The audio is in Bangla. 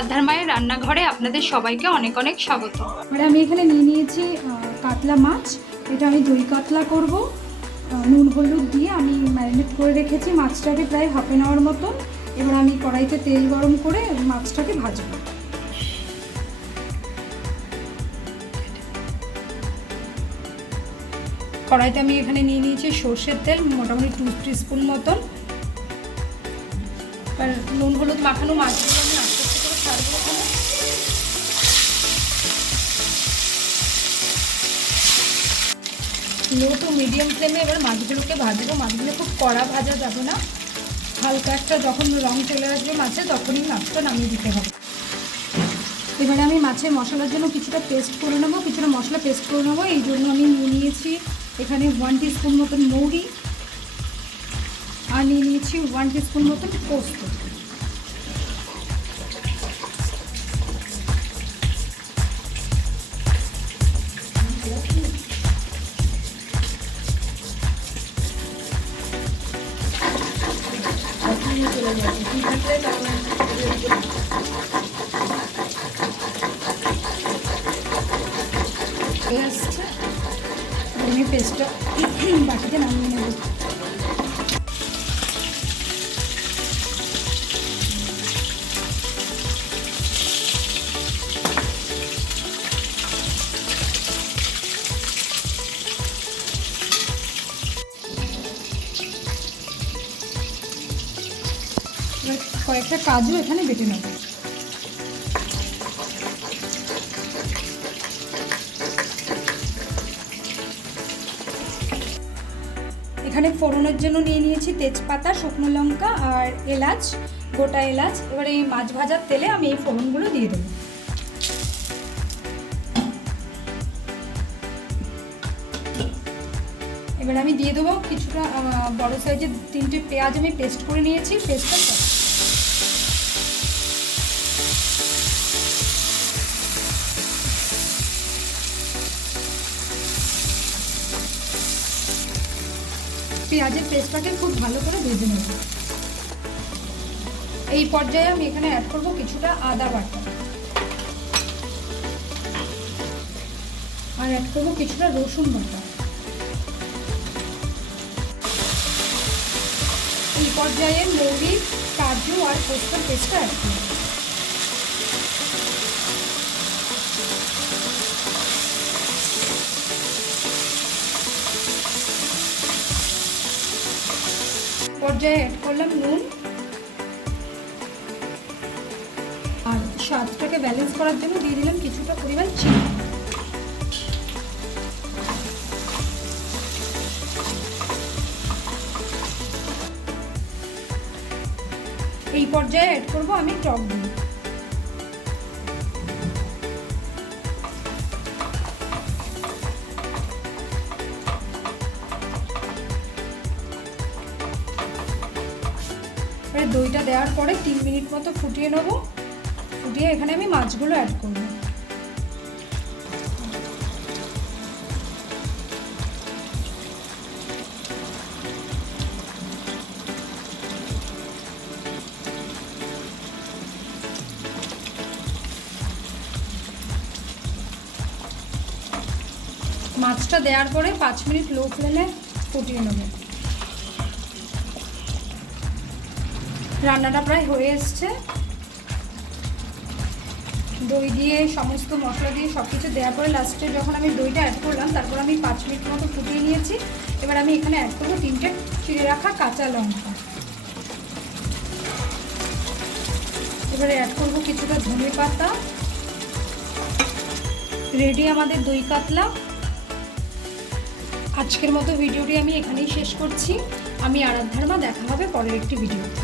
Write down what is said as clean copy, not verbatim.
আরাধ্যার মায়ের রান্নাঘরে আপনাদের সবাইকে অনেক অনেক স্বাগত। এবারে আমি এখানে নিয়ে নিয়েছি কাতলা মাছ। এটা আমি দই কাতলা করব। নুন হলুদ দিয়ে আমি ম্যারিনেট করে রেখেছি মাছটাকে প্রায় হাফ অ্যান আওয়ার মতন। এবার আমি কড়াইতে তেল গরম করে মাছটাকে ভাজবো। কড়াইতে আমি এখানে নিয়ে নিয়েছি সর্ষের তেল, মোটামুটি 2 টিস্পুন মতন। আর নুন হলুদ মাখানো মাছগুলো আমি আস্তে আস্তে করে ছাড়বো। লো টু মিডিয়াম ফ্লেমে এবার মাছগুলোকে ভাজবো। মাছগুলো খুব কড়া ভাজা যাবে না, হালকা একটা যখন রং চলে আসবে মাছে তখনই মাছটা নামিয়ে দিতে হবে। এবারে আমি মাছের মশলার জন্য কিছুটা পেস্ট করে নেবো, কিছুটা মশলা পেস্ট করে নেবো। এই জন্য আমি নিয়ে নিয়েছি এখানে 1 টিস্পুন মতন মৌরি, আর নিয়ে নিয়েছি 1 টিস্পুন মতন পোস্ত। আমি পেস্টটা বাটিতে নামিয়ে নেব। কয়েকটা কাজু এখানে বেটে নেব। এখানে ফোড়নের জন্য নিয়ে নিয়েছি তেজপাতা, শুকনো লঙ্কা আর এলাচ, গোটা এলাচ। এবার এই মাছ ভাজার তেলে আমি এই ফোড়নগুলো দিয়ে দেবো। এবার আমি দিয়ে দেবো কিছুটা বড় সাইজের 3টে পেঁয়াজ আমি পেস্ট করে নিয়েছি। পেস্টটা পেঁয়াজের পেস্টটাকে খুব ভালো করে ভেজে নেব। এই পর্যায়ে আমি এখানে অ্যাড করব কিছুটা আদা বাটা, আর অ্যাড করব কিছুটা রসুন বাটা। এই পর্যায়ে মৌরি, কাজু আর পোস্তর পেস্টটা অ্যাড করব। পর্যায়ে অ্যাড করলাম নুন, আর স্বাদটাকে ব্যালেন্স করার জন্য দিয়ে দিলাম কিছুটা পরিমাণ চিনি। এই পর্যায়ে অ্যাড করব আমি টক দই। দইটা দেওয়ার পরে 3 মিনিট মতো ফুটিয়ে নেব। ফুটিয়ে এখানে আমি মাছগুলো অ্যাড করব। মাছটা দেওয়ার পরে 5 মিনিট লো ফ্লেমে ফুটিয়ে নেব। রান্নাটা প্রায় হয়ে এসছে। দই দিয়ে সমস্ত মশলা দিয়ে সব কিছু দেওয়ার পরে লাস্টে যখন আমি দইটা অ্যাড করলাম তারপর আমি 5 মিনিট মতো ফুটিয়ে নিয়েছি। এবার আমি এখানে অ্যাড করবো 3টে চিড়ে রাখা কাঁচা লঙ্কা। এবারে অ্যাড করবো কিছুটা ধনে পাতা। রেডি আমাদের দই কাতলা। আজকের মতো ভিডিওটি আমি এখানেই শেষ করছি। আমি আরাধ্যার মা, দেখা হবে পরের একটি ভিডিওতে।